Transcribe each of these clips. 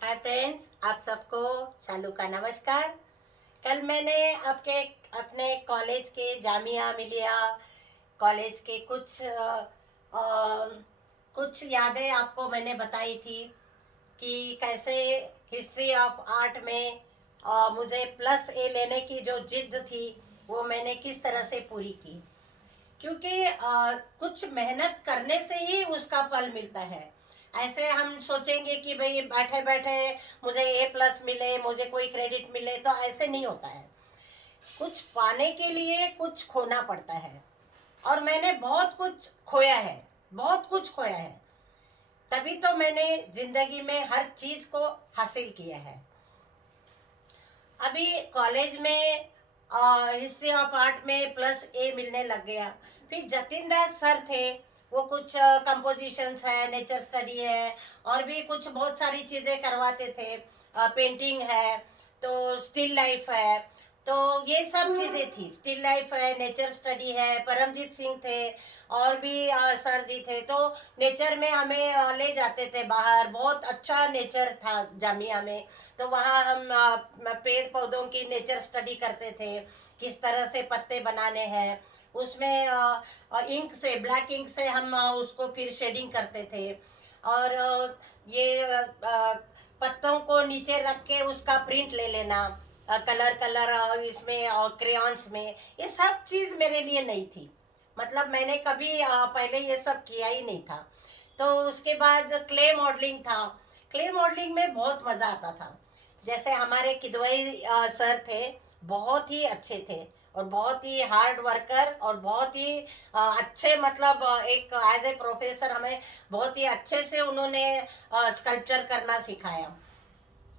Hi friends, आप सबको शालू का नमस्कार। कल मैंने आपके अपने कॉलेज के जामिया मिलिया कॉलेज के कुछ यादें आपको मैंने बताई थी कि कैसे हिस्ट्री ऑफ आर्ट में मुझे +A लेने की जो जिद थी वो मैंने किस तरह से पूरी की। क्योंकि कुछ मेहनत करने से ही उसका फल मिलता है। ऐसे हम सोचेंगे कि भाई बैठे बैठे मुझे A+ मिले, मुझे कोई क्रेडिट मिले, तो ऐसे नहीं होता है। कुछ पाने के लिए कुछ खोना पड़ता है, और मैंने बहुत कुछ खोया है, बहुत कुछ खोया है। तभी तो मैंने जिंदगी में हर चीज को हासिल किया है। अभी कॉलेज में हिस्ट्री ऑफ आर्ट में +A मिलने लग गया। फिर जतिन दास सर थे, वो कुछ कंपोजिशंस है, नेचर स्टडी है, और भी कुछ बहुत सारी चीज़ें करवाते थे। पेंटिंग है, तो स्टिल लाइफ है, तो ये सब चीज़ें थी। स्टिल लाइफ है, नेचर स्टडी है, परमजीत सिंह थे, और भी सर जी थे। तो नेचर में हमें ले जाते थे बाहर। बहुत अच्छा नेचर था जामिया में। तो वहाँ हम पेड़ पौधों की नेचर स्टडी करते थे, किस तरह से पत्ते बनाने हैं। उसमें इंक से, ब्लैक इंक से हम उसको फिर शेडिंग करते थे। और ये पत्तों को नीचे रख के उसका प्रिंट ले लेना, कलर कलर इसमें और क्रेयॉन्स में। ये सब चीज़ मेरे लिए नहीं थी। मतलब मैंने कभी पहले ये सब किया ही नहीं था। तो उसके बाद क्ले मॉडलिंग था। क्ले मॉडलिंग में बहुत मज़ा आता था। जैसे हमारे किदवई सर थे, बहुत ही अच्छे थे, और बहुत ही हार्ड वर्कर, और बहुत ही अच्छे, मतलब एक एज ए प्रोफेसर हमें बहुत ही अच्छे से उन्होंने स्कल्पचर करना सिखाया।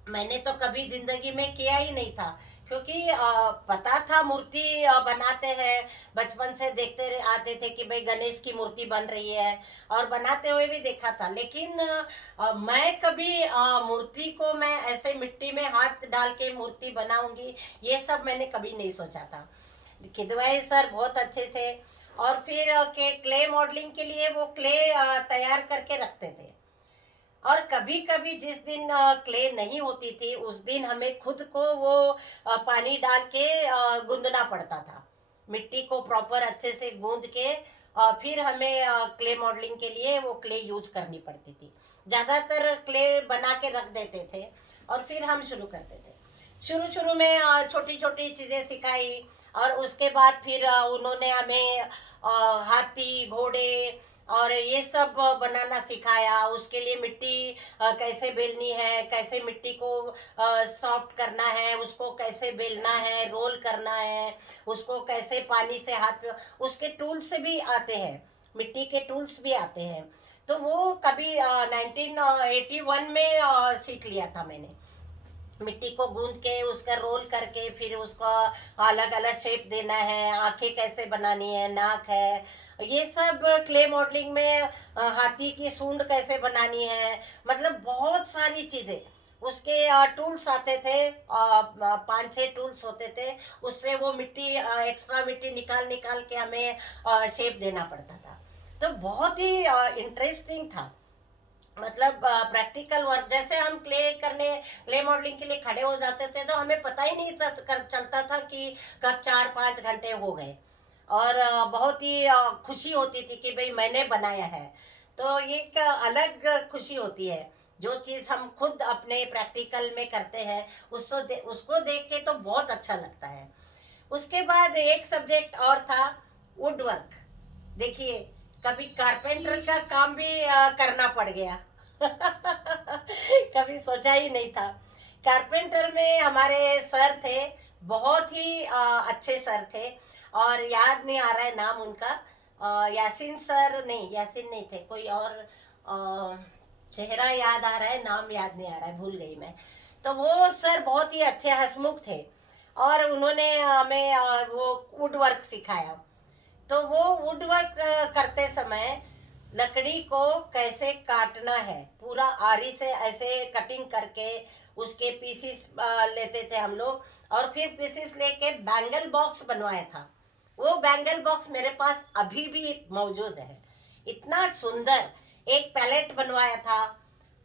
मैंने तो कभी जिंदगी में किया ही नहीं था, क्योंकि पता था मूर्ति बनाते हैं। बचपन से देखते आते थे कि भाई गणेश की मूर्ति बन रही है, और बनाते हुए भी देखा था। लेकिन मैं कभी मूर्ति को मैं ऐसे मिट्टी में हाथ डाल के मूर्ति बनाऊंगी, ये सब मैंने कभी नहीं सोचा था। किदवाई सर बहुत अच्छे थे। और फिर के क्ले मॉडलिंग के लिए वो क्ले तैयार करके रखते थे। और कभी कभी जिस दिन क्ले नहीं होती थी, उस दिन हमें खुद को वो पानी डाल के गूंदना पड़ता था। मिट्टी को प्रॉपर अच्छे से गूंद के फिर हमें क्ले मॉडलिंग के लिए वो क्ले यूज करनी पड़ती थी। ज़्यादातर क्ले बना के रख देते थे, और फिर हम शुरू करते थे। शुरू शुरू में छोटी छोटी चीज़ें सिखाई, और उसके बाद फिर उन्होंने हमें हाथी, घोड़े और ये सब बनाना सिखाया। उसके लिए मिट्टी कैसे बेलनी है, कैसे मिट्टी को सॉफ्ट करना है, उसको कैसे बेलना है, रोल करना है, उसको कैसे पानी से हाथ पे, उसके टूल्स भी आते हैं, मिट्टी के टूल्स भी आते हैं। तो वो कभी 1981 में सीख लिया था मैंने। मिट्टी को गूंद के उसका रोल करके फिर उसको अलग अलग शेप देना है, आंखें कैसे बनानी है, नाक है, ये सब क्ले मॉडलिंग में हाथी की सूंड कैसे बनानी है। मतलब बहुत सारी चीज़ें उसके टूल्स आते थे, 5-6 टूल्स होते थे। उससे वो मिट्टी, एक्स्ट्रा मिट्टी निकाल निकाल के हमें शेप देना पड़ता था। तो बहुत ही इंटरेस्टिंग था। मतलब प्रैक्टिकल वर्क। जैसे हम क्ले मॉडलिंग के लिए खड़े हो जाते थे, तो हमें पता ही नहीं चलता था कि कब 4-5 घंटे हो गए। और बहुत ही खुशी होती थी कि भाई मैंने बनाया है। तो ये एक अलग खुशी होती है। जो चीज़ हम खुद अपने प्रैक्टिकल में करते हैं, उसको देख के तो बहुत अच्छा लगता है। उसके बाद एक सब्जेक्ट और था, वुड वर्क। देखिए, कभी कारपेंटर का काम भी करना पड़ गया। कभी सोचा ही नहीं था। कारपेंटर में हमारे सर थे, बहुत ही अच्छे सर थे, और याद नहीं आ रहा है नाम उनका। यासीन सर, नहीं यासीन नहीं थे, कोई और चेहरा याद आ रहा है, नाम याद नहीं आ रहा है, भूल गई मैं। तो वो सर बहुत ही अच्छे हंसमुख थे, और उन्होंने हमें वो वुड वर्क सिखाया। तो वो वुड वर्क करते समय लकड़ी को कैसे काटना है, पूरा आरी से ऐसे कटिंग करके उसके पीसीस लेते थे हम लोग, और फिर पीसीस लेके बैंगल बॉक्स बनवाया था। वो बैंगल बॉक्स मेरे पास अभी भी मौजूद है। इतना सुंदर एक पैलेट बनवाया था।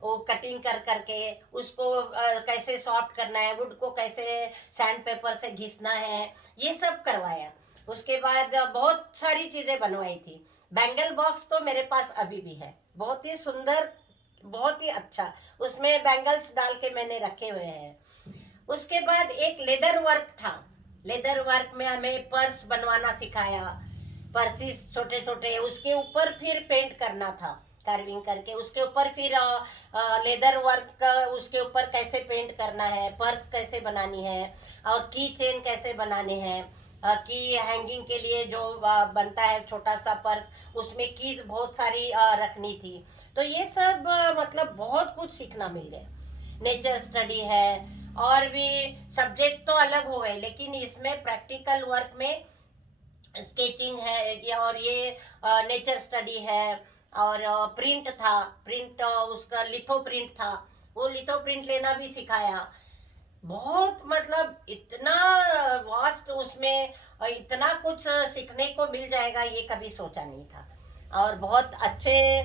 वो कटिंग कर करके उसको कैसे सॉफ्ट करना है, वुड को कैसे सैंड पेपर से घिसना है, ये सब करवाया। उसके बाद बहुत सारी चीज़ें बनवाई थी। बैंगल बॉक्स तो मेरे पास अभी भी है, बहुत ही सुंदर, बहुत ही अच्छा, उसमें बैंगल्स डाल के मैंने रखे हुए हैं। उसके बाद एक लेदर वर्क था। लेदर वर्क में हमें पर्स बनवाना सिखाया, पर्सिस छोटे छोटे, उसके ऊपर फिर पेंट करना था, कार्विंग करके उसके ऊपर फिर लेदर वर्क उसके ऊपर कैसे पेंट करना है, पर्स कैसे बनानी है, और की चेन कैसे बनाने हैं, की हैंगिंग के लिए जो बनता है छोटा सा पर्स, उसमें कीज बहुत सारी रखनी थी। तो ये सब मतलब बहुत कुछ सीखना मिल गया। नेचर स्टडी है, और भी सब्जेक्ट तो अलग हो गए, लेकिन इसमें प्रैक्टिकल वर्क में स्केचिंग है और ये नेचर स्टडी है, और प्रिंट था, प्रिंट उसका लिथो प्रिंट था, वो लिथो प्रिंट लेना भी सिखाया। बहुत मतलब इतना वास्ट उसमें इतना कुछ सीखने को मिल जाएगा, ये कभी सोचा नहीं था। और बहुत अच्छे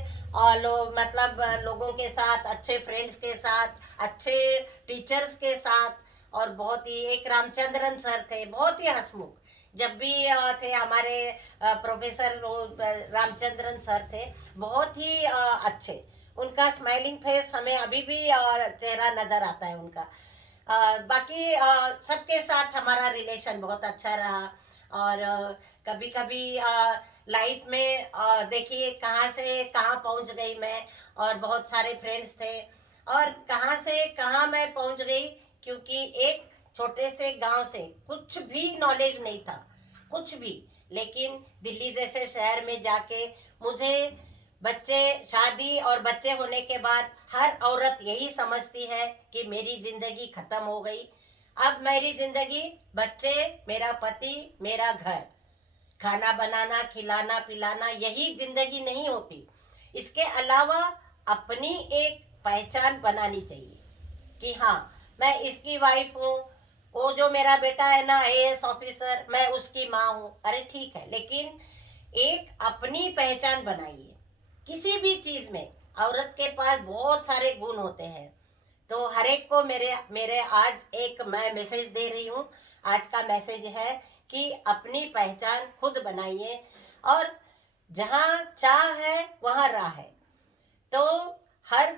मतलब लोगों के साथ, अच्छे फ्रेंड्स के साथ, अच्छे टीचर्स के साथ, और बहुत ही एक रामचंद्रन सर थे, बहुत ही हंसमुख। जब भी थे हमारे प्रोफेसर रामचंद्रन सर थे, बहुत ही अच्छे। उनका स्माइलिंग फेस हमें अभी भी चेहरा नजर आता है उनका। बाकी सबके साथ हमारा रिलेशन बहुत अच्छा रहा। और कभी कभी लाइफ में देखिए कहाँ से कहाँ पहुँच गई मैं, और बहुत सारे फ्रेंड्स थे, और कहाँ से कहाँ मैं पहुँच गई, क्योंकि एक छोटे से गांव से कुछ भी नॉलेज नहीं था, कुछ भी। लेकिन दिल्ली जैसे शहर में जाके मुझे बच्चे, शादी और बच्चे होने के बाद हर औरत यही समझती है कि मेरी जिंदगी खत्म हो गई। अब मेरी जिंदगी बच्चे, मेरा पति, मेरा घर, खाना बनाना, खिलाना पिलाना, यही जिंदगी नहीं होती। इसके अलावा अपनी एक पहचान बनानी चाहिए कि हाँ, मैं इसकी वाइफ हूँ, वो जो मेरा बेटा है ना आईएएस ऑफिसर, मैं उसकी माँ हूँ। अरे ठीक है, लेकिन एक अपनी पहचान बनाइए। किसी भी चीज में औरत के पास बहुत सारे गुण होते हैं। तो हर एक को मेरे मेरे आज एक मैं मैसेज दे रही हूँ। आज का मैसेज है कि अपनी पहचान खुद बनाइए, और जहाँ चाह है वहाँ राह है। तो हर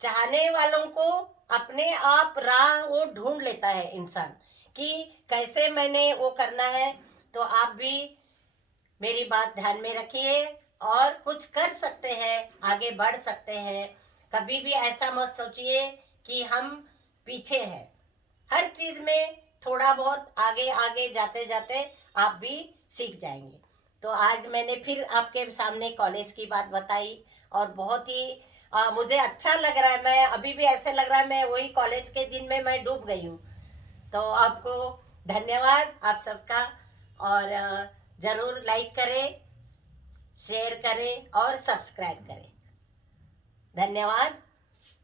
चाहने वालों को अपने आप राह वो ढूंढ लेता है इंसान, कि कैसे मैंने वो करना है। तो आप भी मेरी बात ध्यान में रखिए, और कुछ कर सकते हैं, आगे बढ़ सकते हैं। कभी भी ऐसा मत सोचिए कि हम पीछे हैं। हर चीज में थोड़ा बहुत आगे आगे जाते जाते आप भी सीख जाएंगे। तो आज मैंने फिर आपके सामने कॉलेज की बात बताई, और बहुत ही मुझे अच्छा लग रहा है। मैं अभी भी ऐसे लग रहा है मैं वही कॉलेज के दिन में मैं डूब गई हूँ। तो आपको धन्यवाद आप सबका। और ज़रूर लाइक करें, शेयर करें और सब्सक्राइब करें। धन्यवाद।